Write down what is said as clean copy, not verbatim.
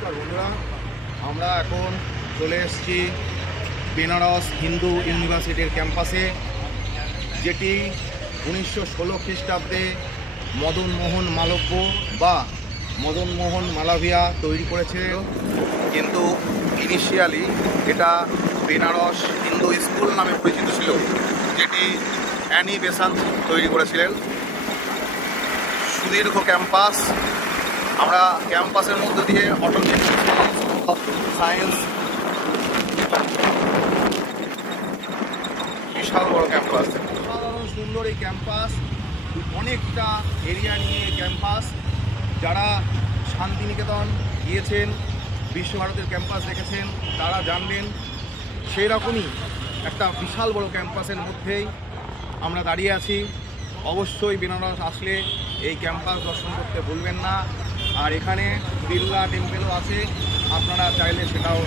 নমস্কার বন্ধুরা, আমরা এখন চলে এসেছি বেনারস হিন্দু ইউনিভার্সিটির ক্যাম্পাসে, যেটি 1916 খ্রিস্টাব্দে মদন মোহন মালব্য বা মদন মোহন মালাভিয়া তৈরি করেছে। কিন্তু ইনিশিয়ালি এটা বেনারস হিন্দু স্কুল নামে পরিচিত ছিল, যেটি অ্যানি বেসান্ত তৈরি করেছিলেন। সুদীর্ঘ ক্যাম্পাস, আমরা ক্যাম্পাসের মধ্যে দিয়ে অটোমেটিক সায়েন্স, বিশাল বড় ক্যাম্পাস, সাধারণ সুন্দর এই ক্যাম্পাস, অনেকটা এরিয়া নিয়ে ক্যাম্পাস। যারা শান্তিনিকেতন গিয়েছেন, বিশ্বভারতীর ক্যাম্পাস দেখেছেন, তারা জানবেন সেই রকমই একটা বিশাল বড় ক্যাম্পাসের মধ্যেই আমরা দাঁড়িয়ে আছি। অবশ্যই বেনারস আসলে এই ক্যাম্পাস দর্শন করতে ভুলবেন না। আর এখানে বিড়লা টেম্পেলও আছে, আপনারা চাইলে সেটাও